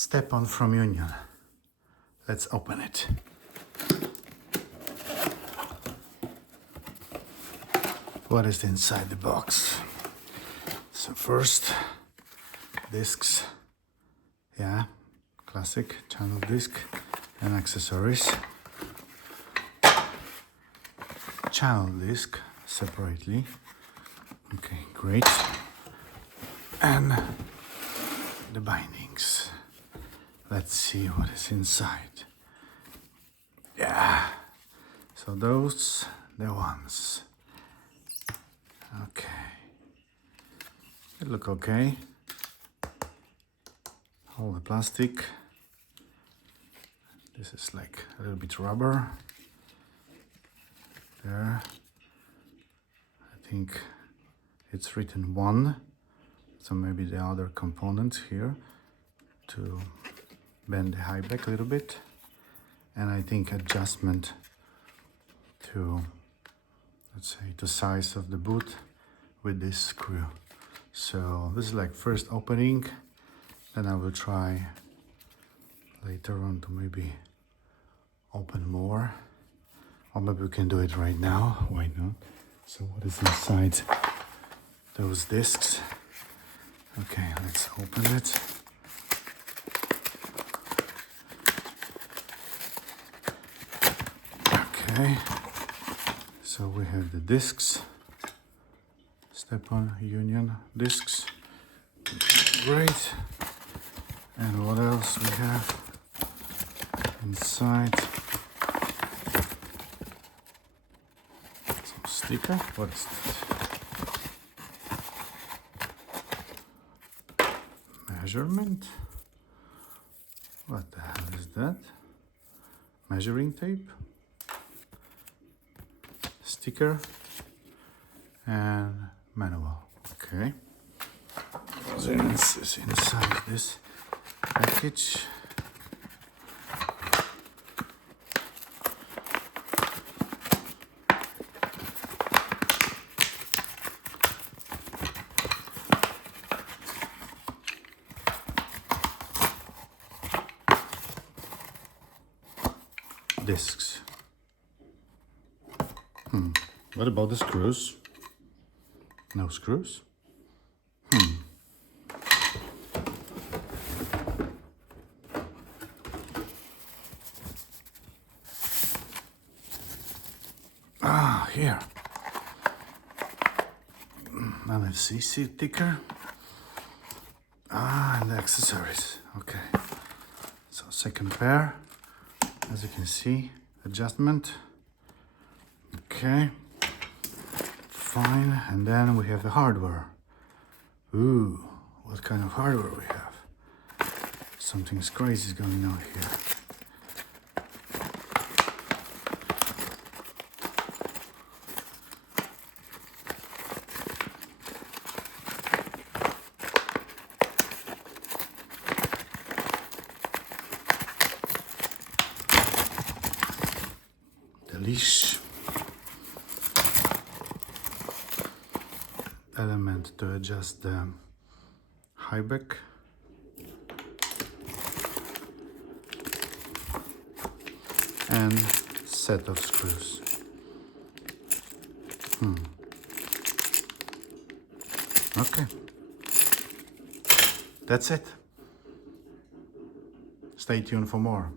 Stepon from Union. Let's open it. What is inside the box? So first, discs. Yeah, classic channel disc and accessories. Channel disc separately. Okay, great. And the bindings. Let's see what is inside. Yeah, so those, the ones. Okay, it look okay. All the plastic. This is like a little bit rubber. There. I think it's written 1. So maybe the other components here to bend the high back a little bit. And I think adjustment to, let's say, the size of the boot with this screw. So this is like first opening. Then I will try later on to maybe open more. Or maybe we can do it right now. Why not? So what is inside those discs? Okay, let's open it. Okay, so we have the discs, Stepon Union discs. Great. And what else we have inside? Some sticker. What is that? Measurement. What the hell is that? Measuring tape. Sticker and manual. Okay. This is inside this package. Discs. What about the screws? No screws? Ah, here. NFC sticker. Ah, and the accessories. Okay. So second pair. As you can see, adjustment. Okay. Fine, and then we have the hardware. Ooh, what kind of hardware we have? Something's crazy going on here. The leash. Element to adjust the high back. And set of screws. Okay. That's it. Stay tuned for more.